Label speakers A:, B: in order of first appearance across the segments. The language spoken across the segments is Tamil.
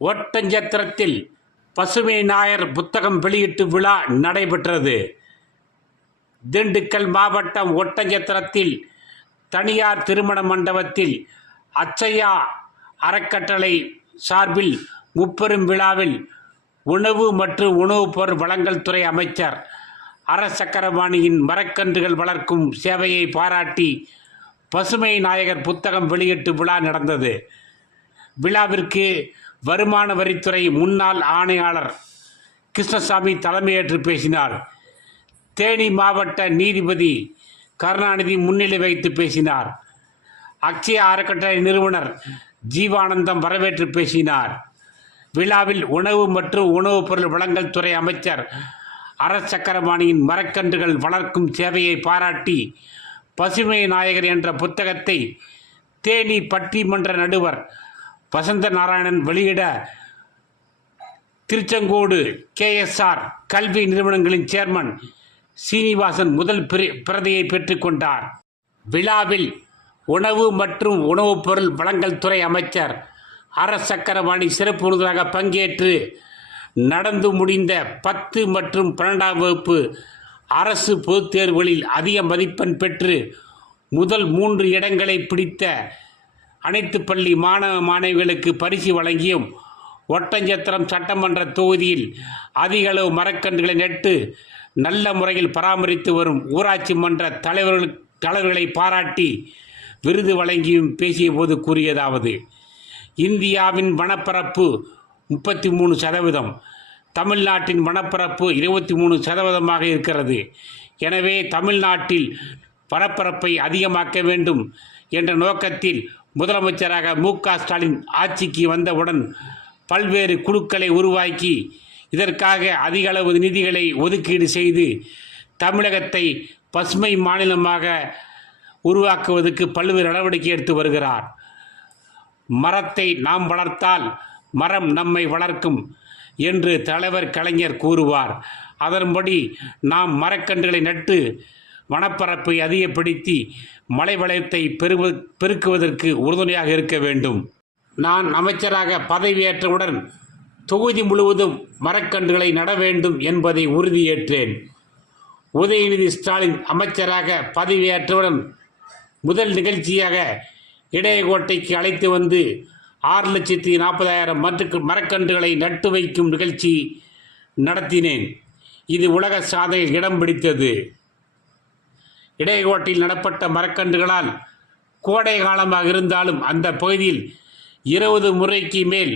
A: ஒட்டஞ்சத்திரத்தில் பசுமை நாயர் புத்தகம் வெளியீட்டு விழா நடைபெற்றது. திண்டுக்கல் மாவட்டம் ஒட்டஞ்சத்திரத்தில் தனியார் திருமண மண்டபத்தில் அச்சையா அறக்கட்டளை சார்பில் முப்பெரும் விழாவில் உணவு மற்றும் உணவுப் பொருள் வழங்கல் துறை அமைச்சர் அர மரக்கன்றுகள் வளர்க்கும் சேவையை பாராட்டி பசுமை நாயகர் புத்தகம் வெளியீட்டு விழா நடந்தது. விழாவிற்கு வருமான வரித்துறை முன்னாள் ஆணையாளர் கிருஷ்ணசாமி தலைமையேற்று பேசினார். தேனி மாவட்ட நீதிபதி கருணாநிதி முன்னிலை வைத்து பேசினார். அக்ஷய அறக்கட்டளை நிறுவனர் ஜீவானந்தம் வரவேற்று பேசினார். விழாவில் உணவு மற்றும் உணவுப் பொருள் வழங்கல் துறை அமைச்சர் அரசக்கரமாணியின் மரக்கன்றுகள் வளர்க்கும் சேவையை பாராட்டி பசுமை நாயகர் என்ற புத்தகத்தை தேனி பட்டிமன்ற நடுவர் வசந்த நாராயணன் வெளியிட திருச்செங்கோடு கேஎஸ்ஆர் கல்வி நிறுவனங்களின் சேர்மன் சீனிவாசன் முதல் பிரதியை பெற்றுக்கொண்டார் விழாவில் உணவு மற்றும் உணவுப் பொருள் வழங்கல் துறை அமைச்சர் அரசக்கரவாணி சிறப்பு விருதாக பங்கேற்று நடந்து முடிந்த பத்து மற்றும் பன்னெண்டாம் வகுப்பு அரசு பொதுத் தேர்வுகளில் அதிக மதிப்பெண் பெற்று முதல் மூன்று இடங்களை பிடித்த அனைத்து பள்ளி மாணவ மாணவிகளுக்கு பரிசு வழங்கியும் ஒட்டஞ்சத்திரம் சட்டமன்ற தொகுதியில் அதிக அளவு மரக்கன்றுகளை நட்டு நல்ல முறையில் பராமரித்து வரும் ஊராட்சி மன்ற தலைவர்கள் தலைவர்களை பாராட்டி விருது வழங்கியும் பேசிய போது கூறியதாவது இந்தியாவின் வனப்பரப்பு முப்பத்தி மூணு சதவீதம் தமிழ்நாட்டின் வனப்பரப்பு இருபத்தி மூணு சதவீதமாக இருக்கிறது. எனவே தமிழ்நாட்டில் வனப்பரப்பை அதிகமாக்க வேண்டும் என்ற நோக்கத்தில் முதலமைச்சராக மு க ஸ்டாலின் ஆட்சிக்கு வந்தவுடன் பல்வேறு குழுக்களை உருவாக்கி இதற்காக அதிக அளவு நிதிகளை ஒதுக்கீடு செய்து தமிழகத்தை பசுமை மாநிலமாக உருவாக்குவதற்கு பல்வேறு நடவடிக்கை எடுத்து வருகிறார். மரத்தை நாம் வளர்த்தால் மரம் நம்மை வளர்க்கும் என்று தலைவர் கலைஞர் கூறுவார். அதன்படி நாம் மரக்கன்றுகளை நட்டு வனப்பரப்பை அதிகப்படுத்தி மலை வளையத்தை பெருவ பெருக்குவதற்கு உறுதுணையாக இருக்க வேண்டும். நான் அமைச்சராக பதவியேற்றவுடன் தொகுதி முழுவதும் மரக்கன்றுகளை நட வேண்டும் என்பதை உறுதியேற்றேன். உதயநிதி ஸ்டாலின் அமைச்சராக பதவியேற்றவுடன் முதல் நிகழ்ச்சியாக இடையகோட்டைக்கு அழைத்து வந்து ஆறு லட்சத்தி நாற்பதாயிரம் மரக்கு மரக்கன்றுகளை நட்டு வைக்கும் நிகழ்ச்சி நடத்தினேன். இது உலக சாதனையில் இடம் பிடித்தது. இடையகோட்டில் நடப்பட்ட மரக்கன்றுகளால் கோடை காலமாக இருந்தாலும் அந்த பகுதியில் இருபது முறைக்கு மேல்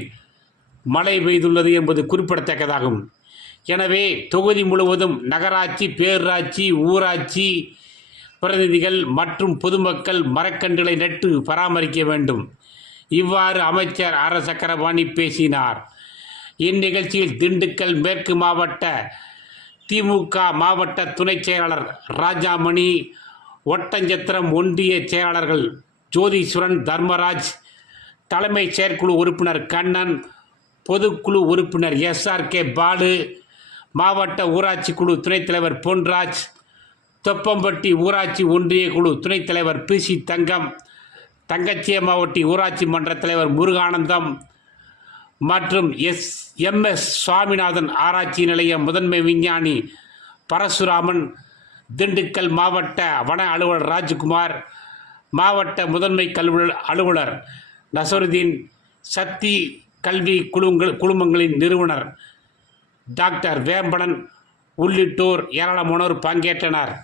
A: மழை பெய்துள்ளது என்பது குறிப்பிடத்தக்கதாகும். எனவே தொகுதி முழுவதும் நகராட்சி பேரூராட்சி ஊராட்சி பிரதிநிதிகள் மற்றும் பொதுமக்கள் மரக்கன்றுகளை நட்டு பராமரிக்க வேண்டும். இவ்வாறு அமைச்சர் ஆர் சக்கரபாணி பேசினார். இந்நிகழ்ச்சியில் திண்டுக்கல் மேற்கு மாவட்ட திமுக மாவட்ட துணைச் செயலாளர் ராஜாமணி ஒட்டஞ்சத்திரம் ஒன்றிய செயலாளர்கள் ஜோதீஸ்வரன் தர்மராஜ் தலைமை செயற்குழு உறுப்பினர் கண்ணன் பொதுக்குழு உறுப்பினர் எஸ்ஆர்கே பாலு மாவட்ட ஊராட்சி குழு துணைத் தலைவர் பொன்ராஜ் தொப்பம்பட்டி ஊராட்சி ஒன்றிய குழு துணைத் தலைவர் பி சி தங்கம் தங்கச்சியம்மாவட்டி ஊராட்சி மன்ற தலைவர் முருகானந்தம் மற்றும் எஸ் எம் எஸ் சுவாமிநாதன் ஆராய்ச்சி நிலைய முதன்மை விஞ்ஞானி பரசுராமன் திண்டுக்கல் மாவட்ட வன அலுவலர் ராஜ்குமார் மாவட்ட முதன்மை கல்வி அலுவலர் நசருதீன் சக்தி கல்வி குழுங்கள் குழுமங்களின் நிறுவனர் டாக்டர் வேம்பனன் உள்ளிட்டோர் ஏராளமானோர் பங்கேற்றனர்.